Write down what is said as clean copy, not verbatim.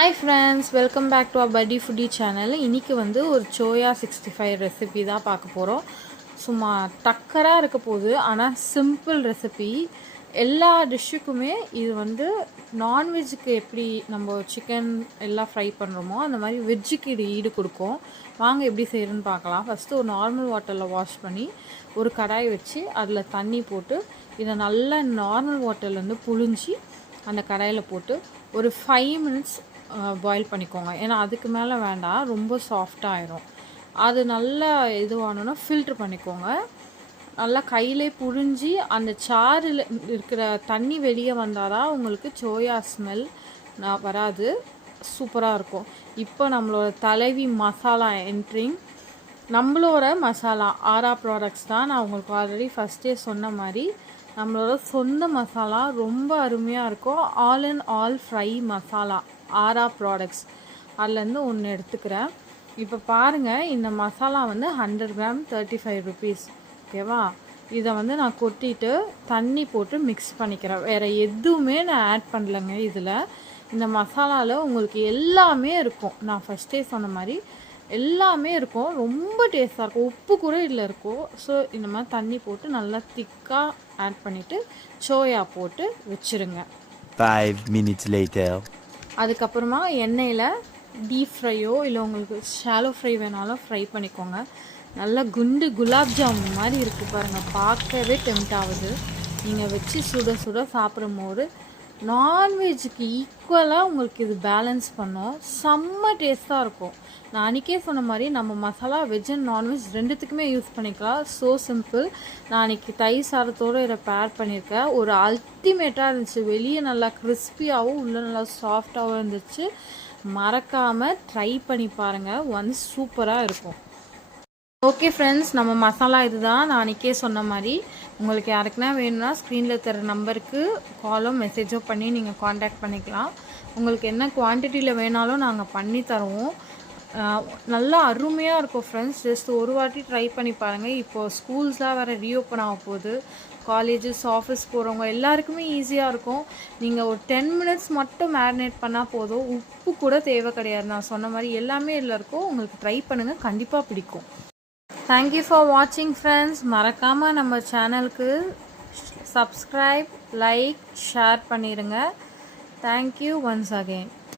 Hi friends, welcome back to our Buddy Foodie channel. இன்னைக்கு வந்து ஒரு சோயா 65 ரெசிபி தான் பார்க்க போகிறோம். சும்மா டக்கராக இருக்க போகுது, ஆனால் சிம்பிள் ரெசிபி. எல்லா டிஷ்ஷுக்குமே இது வந்து நான்வெஜ்ஜுக்கு எப்படி நம்ம சிக்கன் எல்லாம் ஃப்ரை பண்ணுறோமோ அந்த மாதிரி வெஜ்ஜுக்கு இது ஈடு கொடுக்கும். வாங்க எப்படி செய்யணும்னு பார்க்கலாம். ஃபஸ்ட்டு ஒரு நார்மல் வாட்டரில் வாஷ் பண்ணி ஒரு கடாய் வச்சு அதில் தண்ணி போட்டு இதை நல்லா நார்மல் வாட்டர்லேருந்து புழிஞ்சி அந்த கடாயில் போட்டு ஒரு 5 மினிட்ஸ் பாயில் பண்ணிக்கோங்க. ஏன்னா அதுக்கு மேலே வேண்டாம், ரொம்ப சாஃப்டாக ஆயிரும். அது நல்லா இதுவானோன்னா ஃபில்ட்ரு பண்ணிக்கோங்க. நல்லா கையிலே புழிஞ்சி அந்த சாறில் இருக்கிற தண்ணி வெளியே வந்தால் தான் உங்களுக்கு சோயா ஸ்மெல் வராது, சூப்பராக இருக்கும். இப்போ நம்மளோட தலைவி மசாலா என்ட்ரிங். நம்மளோட மசாலா ஆரா ப்ராடக்ட்ஸ் தான். நான் உங்களுக்கு ஆல்ரெடி ஃபஸ்ட்டே சொன்ன மாதிரி நம்மளோட சொந்த மசாலா ரொம்ப அருமையாக இருக்கும். All and all fry masala ஆரா ப்ராடக்ட்ஸ் அதுலேருந்து ஒன்று எடுத்துக்கிறேன். இப்போ பாருங்கள், இந்த மசாலா வந்து 100 கிராம் 35 ருபீஸ். ஓகேவா? இதை வந்து நான் கொட்டிட்டு தண்ணி போட்டு மிக்ஸ் பண்ணிக்கிறேன். வேறு எதுவுமே நான் ஆட் பண்ணலைங்க. இதில் இந்த மசாலாவில் உங்களுக்கு எல்லாமே இருக்கும். நான் ஃபஸ்ட்டே சொன்ன மாதிரி எல்லாமே இருக்கும். ரொம்ப டேஸ்ட்டாக இருக்கும். உப்பு கூட இதில் இருக்கும். ஸோ இந்த மாதிரி தண்ணி போட்டு நல்லா திக்காக ஆட் பண்ணிவிட்டு சோயா போட்டு வச்சுருங்க. 5 minutes later. அதுக்கப்புறமா எண்ணெயில் டீப் ஃப்ரையோ இல்லை உங்களுக்கு ஷாலோ ஃப்ரை வேணாலும் ஃப்ரை பண்ணிக்கோங்க. நல்லா குண்டு குலாப் ஜாமுன் மாதிரி இருக்குது பாருங்கள், பார்க்கவே டெம்ட் ஆகுது. நீங்கள் வச்சு சுட சுட சாப்பிடும்போது நான்வெஜ்ஜுக்கு ஈக்குவலாக உங்களுக்கு இது பேலன்ஸ் பண்ணும். செம்ம டேஸ்ட்டாக இருக்கும். நான் அன்றைக்கே சொன்ன மாதிரி நம்ம மசாலா வெஜ் அண்ட் நான்வெஜ் ரெண்டுத்துக்குமே யூஸ் பண்ணிக்கலாம். So simple. நான் அன்றைக்கி தயிர் சாதத்தோடு இதை பேர் பண்ணியிருக்கேன். ஒரு அல்டிமேட்டாக இருந்துச்சு. வெளியே நல்லா கிறிஸ்பியாகவும் உள்ளே நல்லா சாஃப்டாகவும் இருந்துச்சு. மறக்காமல் ட்ரை பண்ணி பாருங்கள், வந்து சூப்பராக இருக்கும். ஓகே ஃப்ரெண்ட்ஸ், நம்ம மசாலா இதுதான். நான் அன்றைக்கே சொன்ன மாதிரி உங்களுக்கு யாருக்குன்னா வேணும்னா ஸ்க்ரீனில் தர நம்பருக்கு காலோ மெசேஜோ பண்ணி நீங்கள் காண்டாக்ட் பண்ணிக்கலாம். உங்களுக்கு என்ன குவான்டிட்டியில் வேணாலும் நாங்கள் பண்ணி தருவோம். நல்லா அருமையாக இருக்கும் ஃப்ரெண்ட்ஸ். ஜஸ்ட் ஒரு வாட்டி ட்ரை பண்ணி பாருங்கள். இப்போது ஸ்கூல்ஸ்லாம் வேறு ரீஓப்பன் ஆக போகுது. காலேஜஸ் ஆஃபீஸ் போகிறவங்க எல்லாருக்குமே ஈஸியாக இருக்கும். நீங்கள் ஒரு 10 மினிட்ஸ் மட்டும் மேரினேட் பண்ணால் போதும். உப்பு கூட தேவை கிடையாது. நான் சொன்ன மாதிரி எல்லாமே இதில் இருக்கும். உங்களுக்கு ட்ரை பண்ணுங்கள், கண்டிப்பாக பிடிக்கும். தேங்க்யூ ஃபார் வாட்சிங் ஃப்ரெண்ட்ஸ். மறக்காமல் நம்ம சேனலுக்கு சப்ஸ்கிரைப், லைக், ஷேர் பண்ணிடுங்க. Thank you once again.